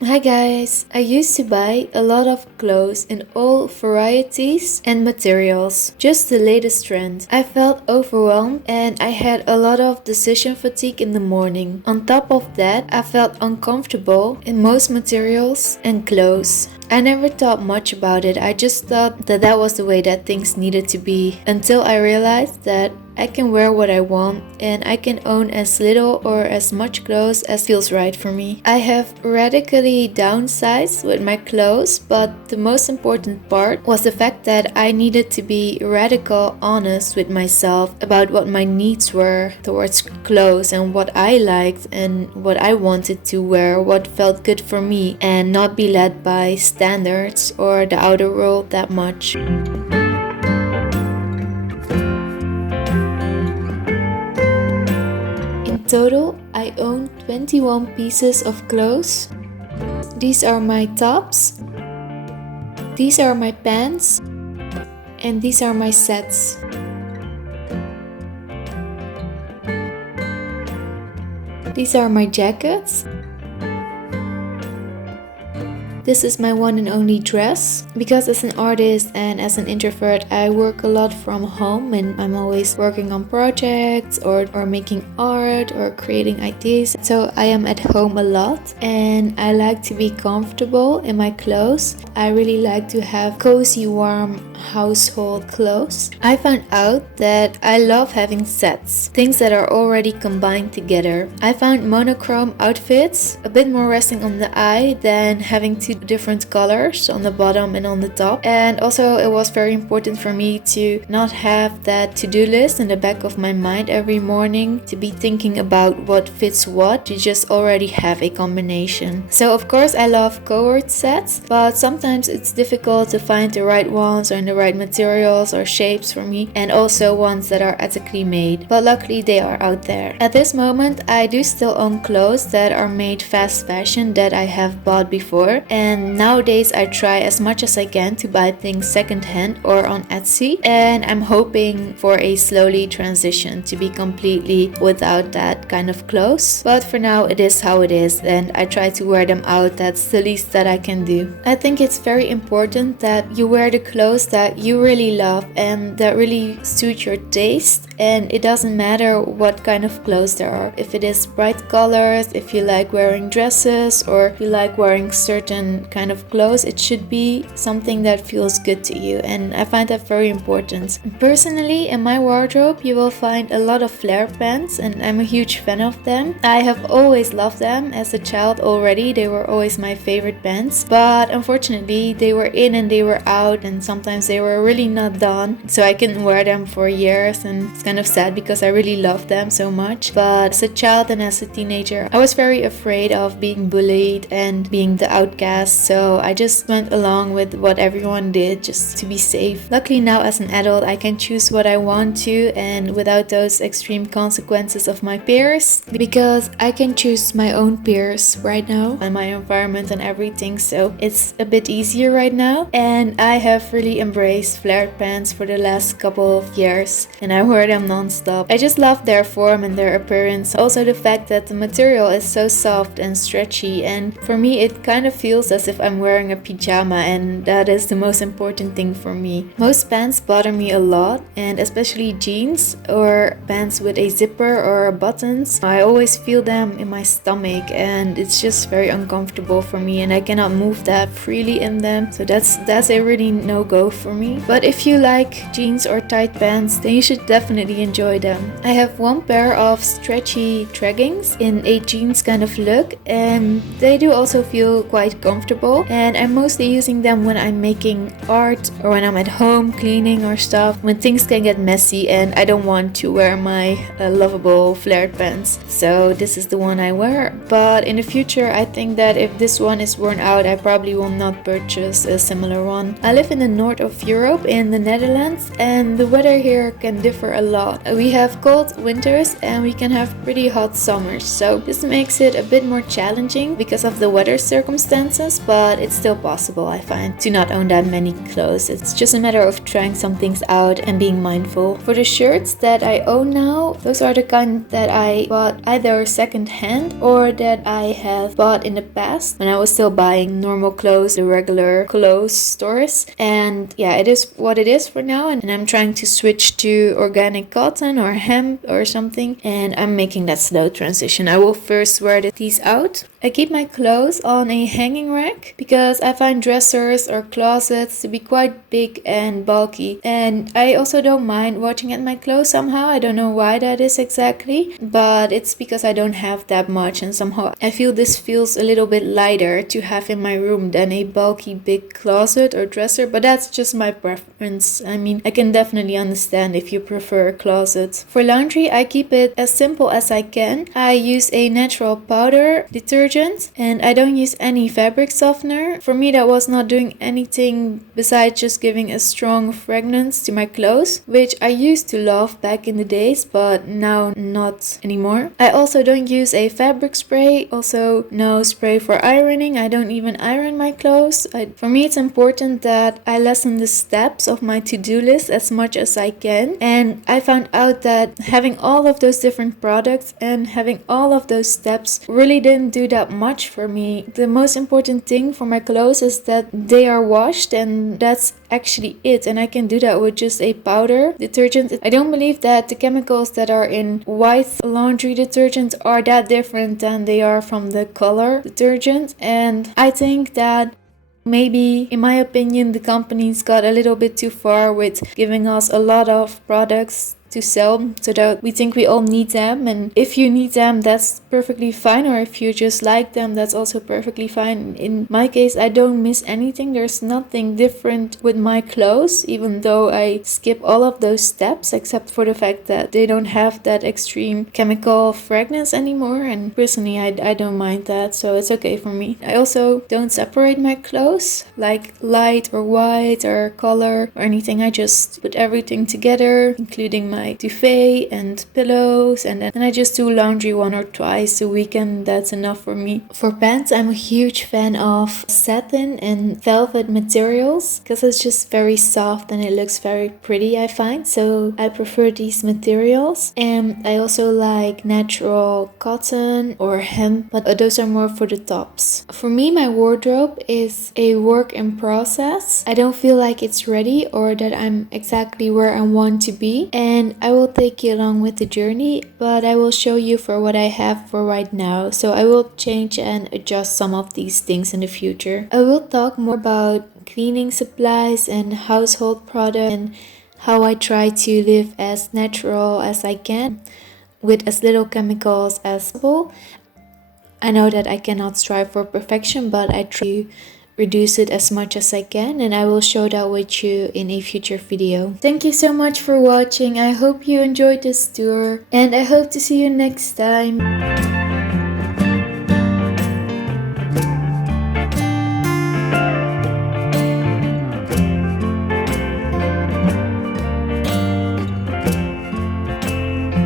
Hi guys! I used to buy a lot of clothes in all varieties and materials, just the latest trend. I felt overwhelmed and I had a lot of decision fatigue in the morning. On top of that, I felt uncomfortable in most materials and clothes. I never thought much about it. I just thought that was the way that things needed to be until I realized that I can wear what I want and I can own as little or as much clothes as feels right for me. I have radically downsized with my clothes, but the most important part was the fact that I needed to be radical honest with myself about what my needs were towards clothes and what I liked and what I wanted to wear, what felt good for me, and not be led by standards or the outer world that much. In total, I own 21 pieces of clothes. These are my tops, these are my pants, and these are my sets. These are my jackets. This is my one and only dress. Because as an artist and as an introvert, I work a lot from home and I'm always working on projects or making art or creating ideas. So I am at home a lot and I like to be comfortable in my clothes. I really like to have cozy, warm household clothes. I found out that I love having sets, things that are already combined together. I found monochrome outfits a bit more resting on the eye than having two different colors on the bottom and on the top. And also it was very important for me to not have that to-do list in the back of my mind every morning, to be thinking about what fits what, to just already have a combination. So of course I love covered sets, but sometimes it's difficult to find the right ones or the right materials or shapes for me, and also ones that are ethically made, but luckily they are out there. At this moment I do still own clothes that are made fast fashion that I have bought before, and nowadays I try as much as I can to buy things secondhand or on Etsy, and I'm hoping for a slowly transition to be completely without that kind of clothes. But for now it is how it is and I try to wear them out. That's the least that I can do. I think it's very important that you wear the clothes that you really love and that really suit your taste, and it doesn't matter what kind of clothes there are. If it is bright colors, if you like wearing dresses, or if you like wearing certain kind of clothes, it should be something that feels good to you, and I find that very important. Personally, in my wardrobe you will find a lot of flare pants and I'm a huge fan of them. I have always loved them as a child already. They were always my favorite pants, but unfortunately they were in and they were out, and sometimes they were really not done, so I couldn't wear them for years, and it's kind of sad because I really loved them so much. But as a child and as a teenager I was very afraid of being bullied and being the outcast, so I just went along with what everyone did just to be safe. Luckily now as an adult I can choose what I want to, and without those extreme consequences of my peers, because I can choose my own peers right now and my environment and everything, so it's a bit easier right now. And I have really embraced flared pants for the last couple of years and I wear them non-stop. I just love their form and their appearance. Also the fact that the material is so soft and stretchy, and for me it kind of feels as if I'm wearing a pajama, and that is the most important thing for me. Most pants bother me a lot, and especially jeans or pants with a zipper or buttons. I always feel them in my stomach and it's just very uncomfortable for me, and I cannot move that freely in them, so that's a really no-go for me. But if you like jeans or tight pants, then you should definitely enjoy them. I have one pair of stretchy leggings in a jeans kind of look, and they do also feel quite comfortable, and I'm mostly using them when I'm making art or when I'm at home cleaning or stuff, when things can get messy and I don't want to wear my lovable flared pants. So this is the one I wear, but in the future I think that if this one is worn out I probably will not purchase a similar one. I live in the north of Europe in the Netherlands, and the weather here can differ a lot. We have cold winters and we can have pretty hot summers, so this makes it a bit more challenging because of the weather circumstances. Christmas, but it's still possible, I find, to not own that many clothes. It's just a matter of trying some things out and being mindful. For the shirts that I own now, those are the kind that I bought either second hand or that I have bought in the past when I was still buying normal clothes, the regular clothes stores. And yeah, it is what it is for now, and I'm trying to switch to organic cotton or hemp or something, and I'm making that slow transition. I will first wear these out. I keep my clothes on a hanging rack because I find dressers or closets to be quite big and bulky, and I also don't mind watching at my clothes somehow. I don't know why that is exactly, but it's because I don't have that much, and somehow I feel this feels a little bit lighter to have in my room than a bulky big closet or dresser, but that's just my preference. I mean, I can definitely understand if you prefer a closet. For laundry, I keep it as simple as I can. I use a natural powder detergent and I don't use any fabric softener. For me, that was not doing anything besides just giving a strong fragrance to my clothes, which I used to love back in the days, but now not anymore. I also don't use a fabric spray, also no spray for ironing. I don't even iron my clothes. For me, it's important that I lessen the steps of my to-do list as much as I can, and I found out that having all of those different products and having all of those steps really didn't do that much for me. The most important thing for my clothes is that they are washed, and that's actually it, and I can do that with just a powder detergent. I don't believe that the chemicals that are in white laundry detergent are that different than they are from the color detergent, and I think that maybe, in my opinion, the companies got a little bit too far with giving us a lot of products to sell so that we think we all need them, and if you need them, that's perfectly fine, or if you just like them, that's also perfectly fine. In my case, I don't miss anything. There's nothing different with my clothes, even though I skip all of those steps, except for the fact that they don't have that extreme chemical fragrance anymore, and personally I don't mind that, so it's okay for me. I also don't separate my clothes like light or white or color or anything. I just put everything together, including my duvet and pillows, and then I just do laundry 1 or twice a week, and that's enough for me. For pants, I'm a huge fan of satin and velvet materials because it's just very soft and it looks very pretty, I find, so I prefer these materials. And I also like natural cotton or hemp, but those are more for the tops. For me, my wardrobe is a work in process. I don't feel like it's ready or that I'm exactly where I want to be, and I will take you along with the journey, but I will show you for what I have for right now, so I will change and adjust some of these things in the future. I will talk more about cleaning supplies and household products and how I try to live as natural as I can with as little chemicals as possible. I know that I cannot strive for perfection, but I try to reduce it as much as I can, and I will show that with you in a future video. Thank you so much for watching. I hope you enjoyed this tour, and I hope to see you next time.